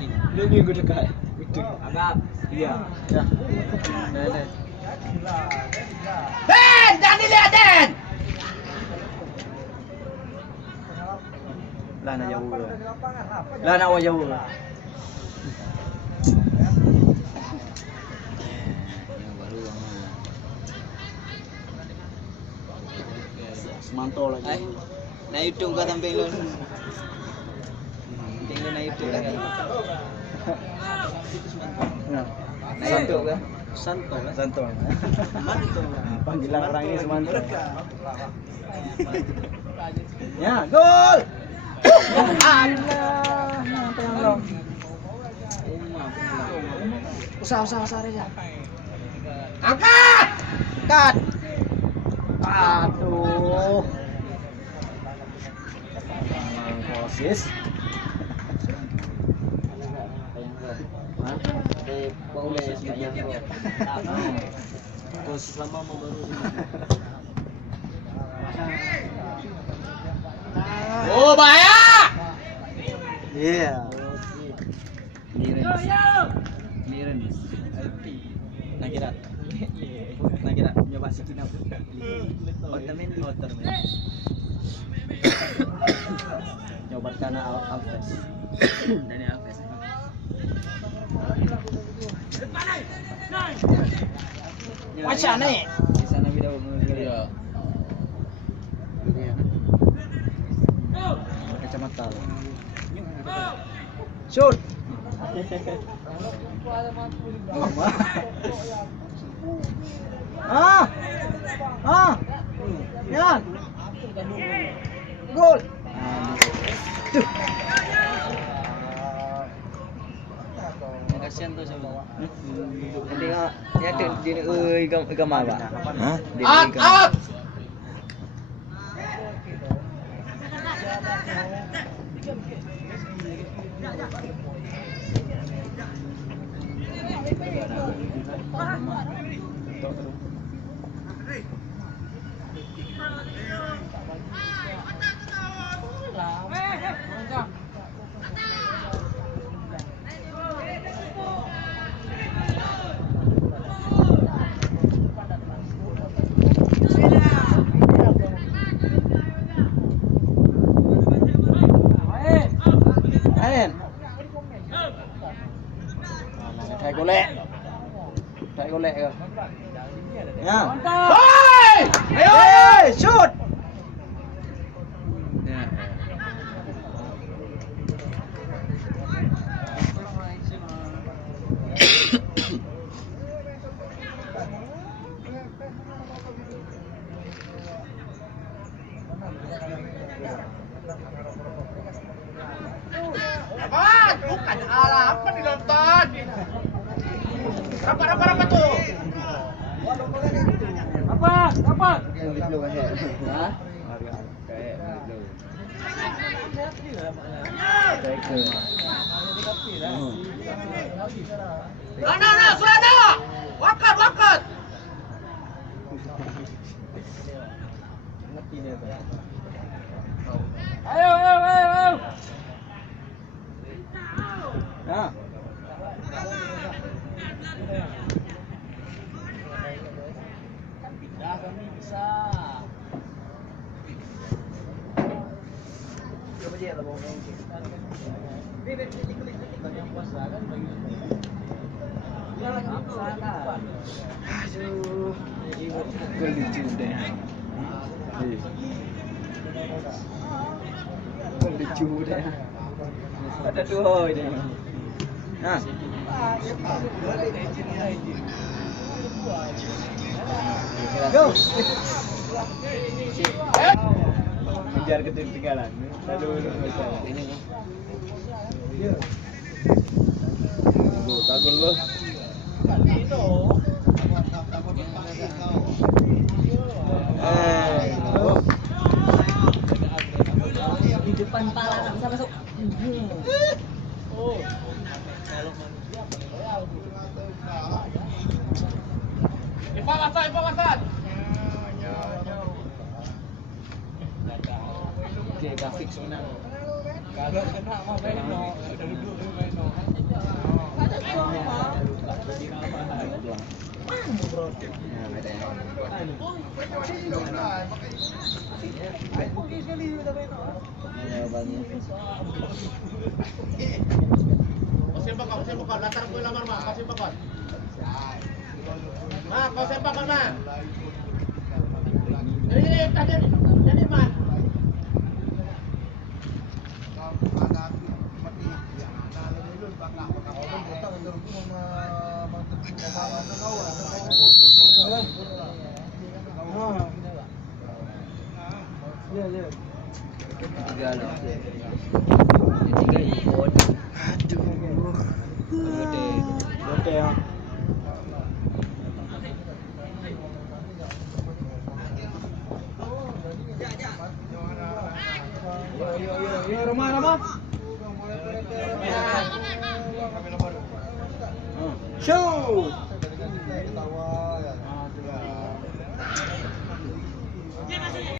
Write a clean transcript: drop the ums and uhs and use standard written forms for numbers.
nih. 2 minggu dekat. Agak. Iya. Ya. Den, jangan dilihatin. Lah nak jauh. Lah nak jauh. Semantol lagi. Na YouTube ka tamping lu. Tinggal na YouTube lagi. Na YouTube ka. Santo. Panggilan orang ini Semanto. Ya, gol. Allah. Usah aja. Angkat. Cut. Aduh. Kosis. Terus lama mau baru. Oh, bahaya. Iya. Liren. Nakirat. Nakirat nyoba si Kinap. Otamen. Nyoba karena Alves. Dari Alves. Wacana nih. Di sana bida ya. Kacamata. Shoot. Ya. Gol. Kasihan tuh sama. Nanti ya di gambar Pak. Hah? Out. Chạy golek kìa. Nha. Hei! Hey, shoot. Bukan ala apa ditonton? Apa tuh? Apa? Hah? Surana! Wakat! Ayo! Nah. Kami bisa. Coba dia lah bawa main. Yang puasa kan bagi. Ya sana. Aduh. Lucu deh. Lucu deh. Ada dua dia. Nah. Go. Kejar ketinggalan. Aduh, ini. Takut lu. Di depan pala bisa masuk. Oh. Ipawasan. Oke, grafik sebenarnya. Kalau kena mah main no, udah duduk main no. Nah, ada yang. Ini abangnya. Kau sembakon, latar ko lamar ma, kau sembakon. Ma, kau sembakon ma. Jadi man. Tiga lah. Tiga import. Aduh. Bote ya. Yo, Roma. Shoot.